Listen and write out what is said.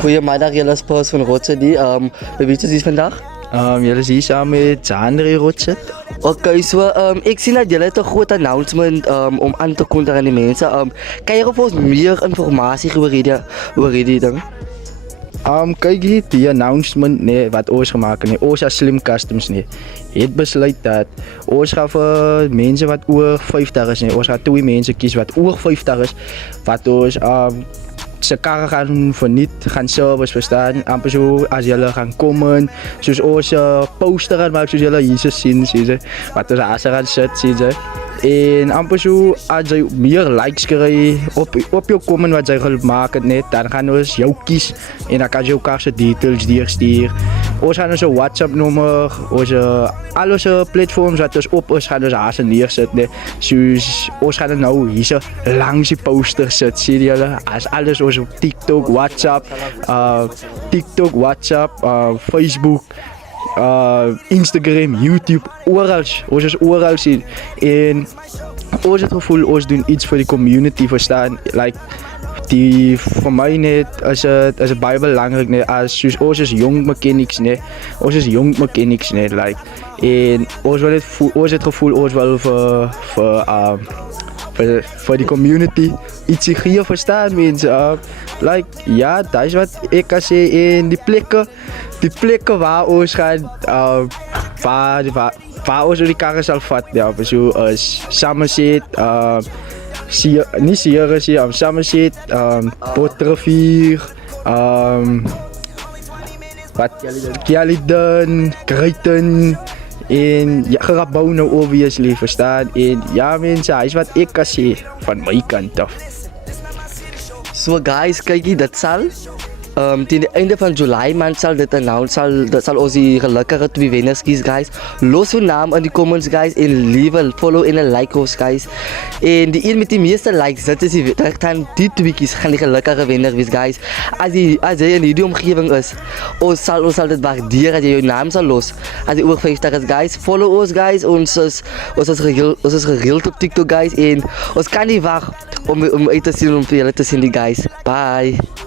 Goedemiddag, jullie is Paus van Rotterdam. Wie weet je iets vandaag? Jullie zien samen met Jandri Rotset. Oké, ik zie dat jullie een groot announcement om aan te kondigen aan die mensen. Kan je voor ons meer informatie over die ding? Kijk hier, die announcement nee, wat ons gemaakt nee, ons als Slim Customs nee. Het besluit dat ons gaan voor mensen wat oor 50 is nee, ons gaan 2 mensen kiezen wat oor 50 is, wat ons ze karren gaan verniet, gaan service verstaan, amper zo als jullie gaan komen, zoals onze poster gaan maken, zoals jullie hier zien, zie je, wat ons als gaan zetten, zie je. En amper zo, als je meer likes krijgt op je comment wat zij gaan maken, net, dan gaan we jou kiezen en dan kan je elkaar zijn details sturen. We gaan onze WhatsApp nummer, al onze platforms wat dus op ons gaan dus hazen neerzetten. Dus we gaan nou hier zo langs die poster zetten, zie je. Als alles onze TikTok, WhatsApp, Facebook. Instagram, YouTube, overal. Ons is overal zien. En ons het gevoel, ons doen iets voor de community verstaan. Like, die voor mij net, is het baie belangrijk net. Als ons is jong mechanics net. Ons is jong mechanics net. Like. En ons het gevoel, ons wel voor de community iets hier verstaan mensen. Like, ja, dat is wat ik kan zeggen. In die plekken waar ons gaan, waar ons die karren zal vatten. Ja, zoals Somerset, niet Sierra, Somerset, Potrivier, Caledon, Creighton. En ja, Grabouw nou obviously verstaan. En ja mensen, hij is wat ik kan zeggen van mijn kant af. So guys, kijk je, dat zal tegen het einde van juli maand zal dit announced, dat zal ons die gelukkige 2 winners kiezen guys. Los hun naam in die comments guys en leave, follow en like ons guys. En die een met die meeste likes, dat is die 2 kiezen, gaan die gelukkige winnaar wees guys. Als jy in die omgeving is, ons sal dit waarderen als jy jou naam zal los. Als jy oor 50 is guys, follow ons guys, ons is gereeld op TikTok guys en ons kan niet wachten om uit te zien, om vir julle te zien die guys. Bye!